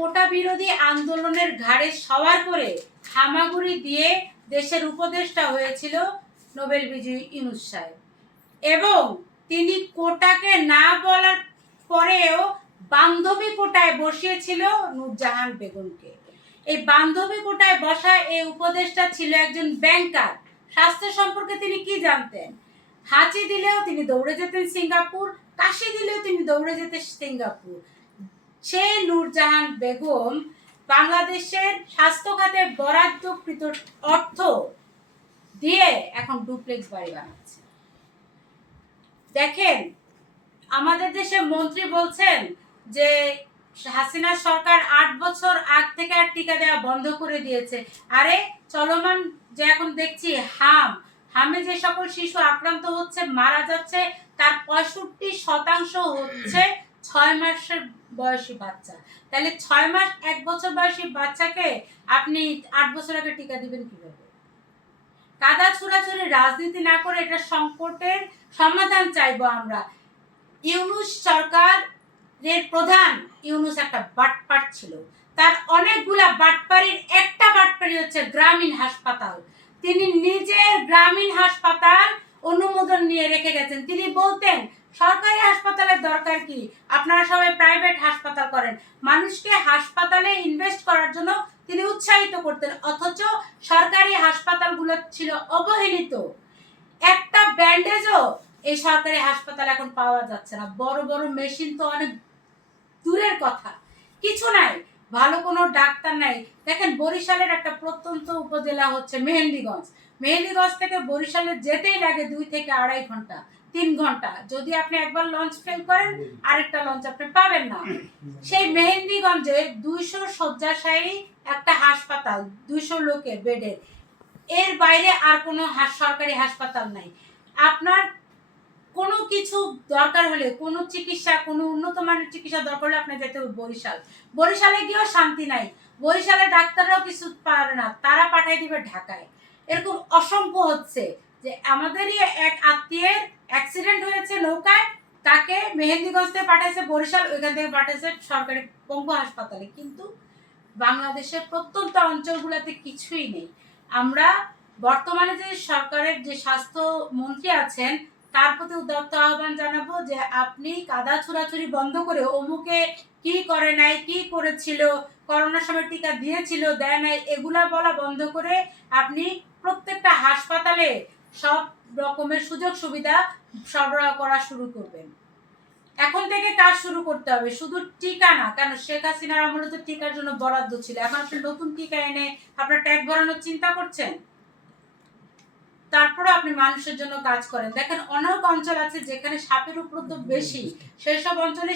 কোটা বিরোধী আন্দোলনের ঘাড়ে সওয়ার করে হামাগুড়ি দিয়ে দেশের উপদেষ্টা হয়েছিল নোবেল বিজয়ী ইউনূস সাহেব, এবং তিনি কোটাকে না বলার পরেও বান্ধবী কোটায় বসিয়েছিল নূরজাহান বেগমকে। এই বান্ধবী কোটায় বসা এই উপদেষ্টা ছিল একজন ব্যাংকার। স্বাস্থ্য সম্পর্কে তিনি কি জানতেন? হাঁচি দিলেও তিনি দৌড়ে যেতেন সিঙ্গাপুর, কাশি দিলেও তিনি দৌড়ে যেতেন সিঙ্গাপুর। সেই নূরজাহান বেগম বাংলাদেশের স্বাস্থ্য খাতে বরাদ্দকৃত অর্থ দিয়ে এখন ডুপ্লেক্স বাড়ি বানাচ্ছে। দেখেন, আমাদের দেশে মন্ত্রী বলছেন যে হাসিনা সরকার 8 বছর আগ থেকে আর টিকা দেওয়া বন্ধ করে দিয়েছে। আরে চলমান যে এখন দেখছি হামে যে সকল শিশু আক্রান্ত হচ্ছে, মারা যাচ্ছে, তার 65% হচ্ছে 6 মাসের বয়সী বাচ্চা। তাহলে 6 মাস 1 বছর বয়সী বাচ্চাকে আপনি 8 বছর আগে টিকা দিবেন কিভাবে? কাদা ছুড়াছুড়ি রাজনীতি না করে এটা সংকটের সমাধান চাইবো আমরা। ইউনূস সরকারের প্রধান ইউনূস একটা বাটপাট ছিল। তার অনেকগুলা বাটপাড়ির একটা বাটপাড়ি হচ্ছে গ্রামীণ হাসপাতাল। তিনি নিজে গ্রামীণ হাসপাতাল অনুমোদন নিয়ে রেখে গেছেন। তিনি বলতেন সরকারি হাসপাতালের দরকার কি, আপনারা সবাই প্রাইভেট হাসপাতাল করেন। মানুষকে হাসপাতালে ইনভেস্ট করার জন্য তিনি উৎসাহিত করতেন, অথচ সরকারি হাসপাতালগুলো ছিল অবহেলিত। একটা ব্যান্ডেজও এই সরকারি হাসপাতাল এখন পাওয়া যাচ্ছে না। বড় বড় মেশিন তো অনেক দূরের কথা, কিছু নাই, ভালো কোনো ডাক্তার নাই। দেখেন, বরিশালের একটা প্রত্যন্ত উপজেলা হচ্ছে মেহেন্দিগঞ্জ। মেহেন্দিগঞ্জ থেকে বরিশালে যেতেই লাগে 2 থেকে 2.5 ঘন্টা, 3 ঘন্টা। যদি আপনি একবার লঞ্চ ফেল করেন, আরেকটা লঞ্চ আপনি পাবেন না। সেই মেহেন্দিগঞ্জে 200 শয্যাশায়ী একটা হাসপাতাল, 200 লোকের বেডের, এর বাইরে আর কোনো সরকারি হাসপাতাল নাই। আপনার কোনো কিছু দরকার হলে, কোনো চিকিৎসা, কোনো উন্নত মানের চিকিৎসা দরকার হলে আপনি যেতে হবে বরিশাল। বরিশালে গিয়েও শান্তি নাই, বরিশালের ডাক্তাররাও কিছু পারে না, তারা পাঠাই দিবে ঢাকায়। এরকম অসংখ্য হচ্ছে যে আমাদেরই এক আত্মীয়ের অ্যাক্সিডেন্ট হয়েছে নৌকায়, তাকে মেহেন্দিগঞ্জ থেকে পাঠাইছে বরিশাল, ওইখান থেকে পাঠাইছে সরকারি পঙ্গু হাসপাতালে। কিন্তু বাংলাদেশের প্রত্যন্ত অঞ্চলগুলোতে কিছুই নেই। আমরা বর্তমানে যে সরকারের যে স্বাস্থ্য মন্ত্রী আছেন, তার প্রতি উদাত্ত আহ্বান জানাবো যে আপনি কাদা ছুড়াছুড়ি বন্ধ করে অমুকে কি করে নাই, কি করেছিল, করোনার সময় টিকা দিয়েছিল, দেয় নাই, এগুলা বলা বন্ধ করে আপনি প্রত্যেকটা হাসপাতালে সব রকমের সুযোগ সুবিধা সরবরাহ করা শুরু করবেন। এখন থেকে কাজ শুরু করতে হবে, শুধু টিকা না। কেন, শেখ হাসিনার আমলে তো টিকার জন্য বরাদ্দ ছিল, এখন আপনি নতুন টিকা এনে আপনার ট্যাগ ভরানোর চিন্তা করছেন? তারপরে আপনি মানুষের জন্য কাজ করেন। দেখেন, অনেক অঞ্চল আছে যেখানে সাপের উপদ্রব বেশি, সেই সব অঞ্চলে